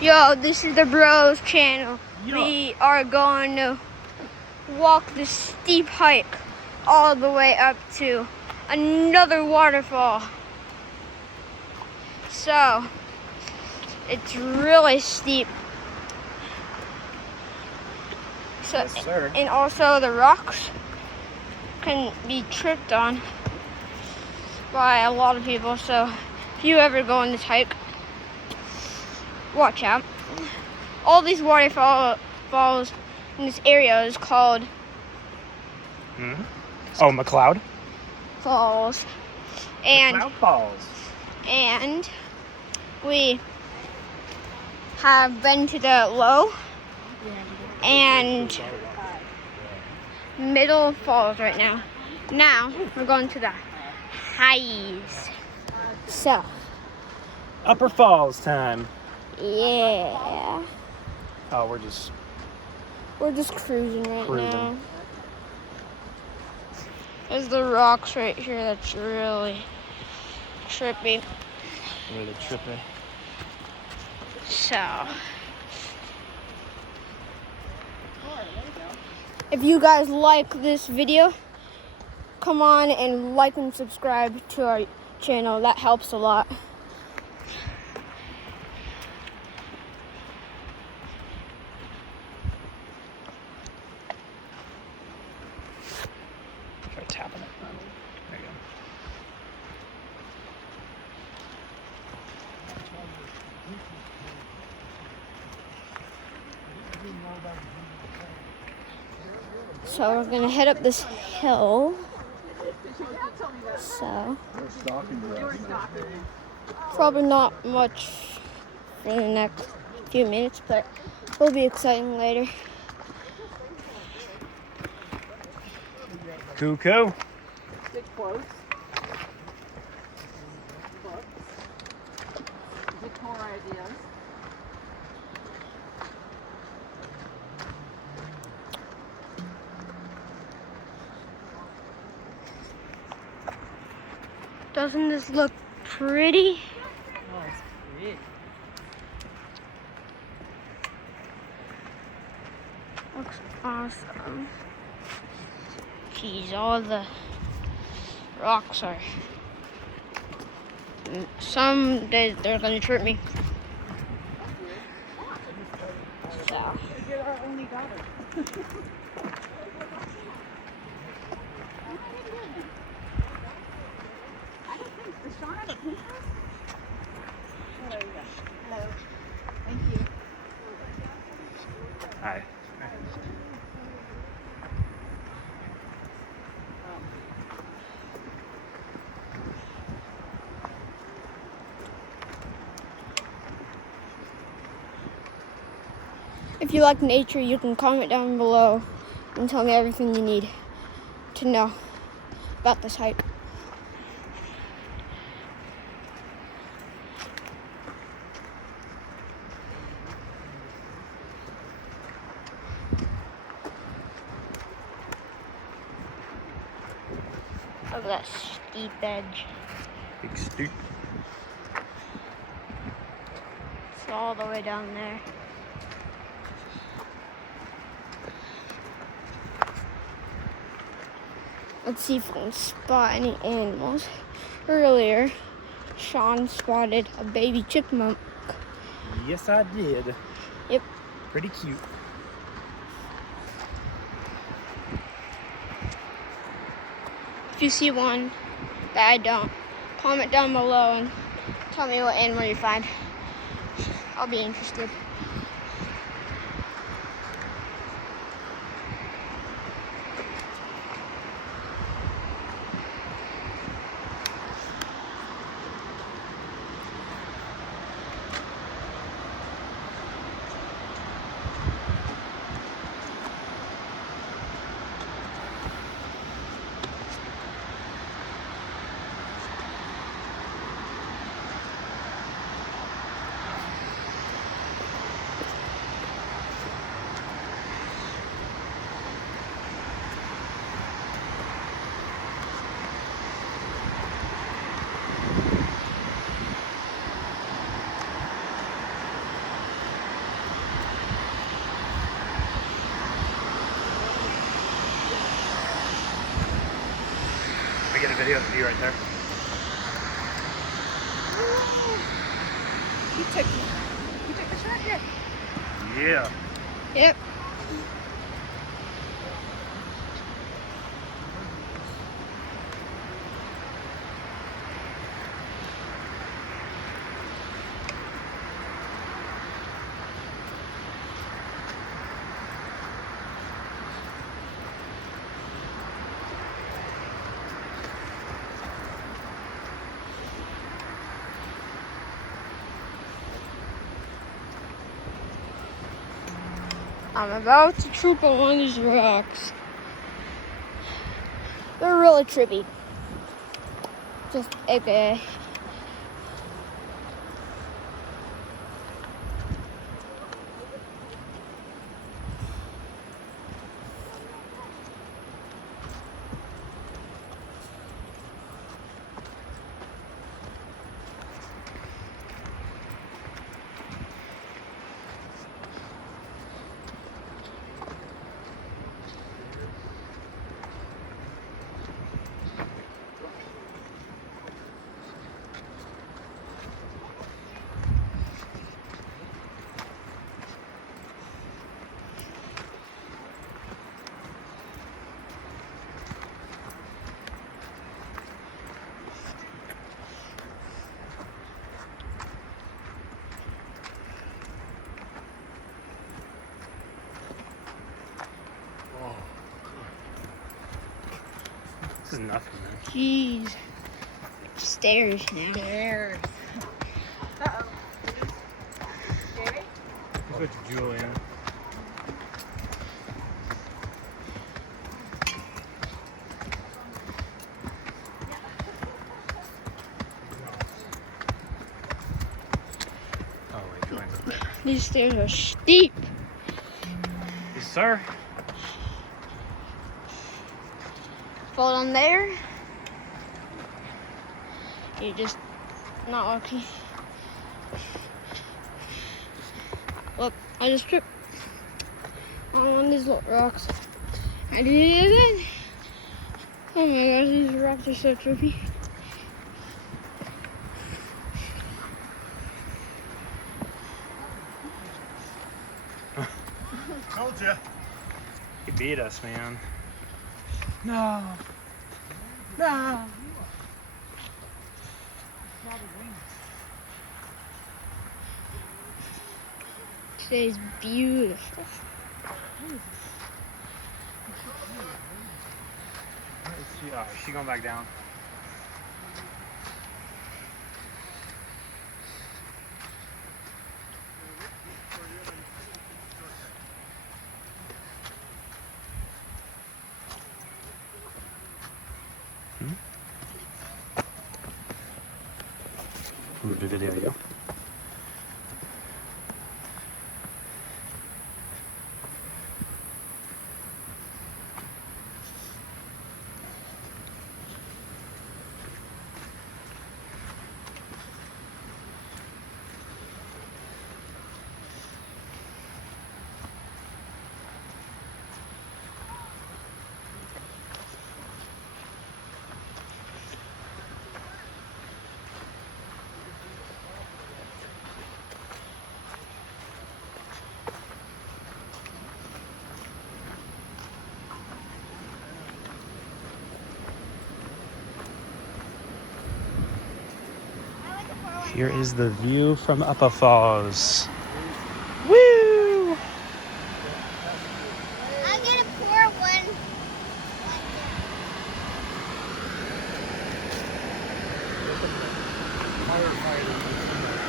Yo, this is the Bros channel. Yo. We are going to walk this steep hike all the way up to another waterfall. So, it's really steep. So, Yes, sir. and also the rocks can be tripped on by a lot of people. So, if you ever go on this hike, watch out. All these waterfalls in this area is called Oh, McLeod? falls. And McLeod Falls. and we have been to the low and middle falls right now. Now we're going to the highs. So, Upper Falls time. yeah. Oh, we're just cruising right Cruising. now. There's the rocks right here that's really trippy. really tripping. So, if you guys like this video, come on and like and subscribe to our channel. That helps a lot. Try tapping it. There you go. So we're gonna head up this hill. So probably not much for the next few minutes, but it'll be exciting later. Cuckoo. Stick close. Get more ideas. Doesn't this look pretty? Oh, it's pretty. Looks awesome. Geez, all the rocks are. Some days they're gonna trip me. So. You're our only daughter. I don't think, does Sean have a Pinterest? Oh, there you go. Hello. Thank you. Hi. If you like nature, you can comment down below and tell me everything you need to know about this hike. Look at that steep edge. Big stoop. It's all the way down there. Let's see if we can spot any animals. Earlier, Sean spotted a baby chipmunk. Yes, I did. Yep. Pretty cute. If you see one that I don't, comment down below and tell me what animal you find. I'll be interested. you got the view right there. You took the shot here. Yeah. Yep. I'm about to troop on one of these rocks. They're really trippy. Just okay. This is nothing, man. Jeez. Stairs now. Stairs. Uh-oh. Jerry? Let's go to Julian. Oh wait, Julian's up there. These stairs are steep. Yes, sir. Fall on there. You're just not lucky. Look, I just tripped on one of these little rocks. I did it again. Oh my gosh, these rocks are so trippy. Told ya. He beat us, man. No. No. Today's beautiful. Is she going back down? Move the video, yo. Here is the view from Upper Falls.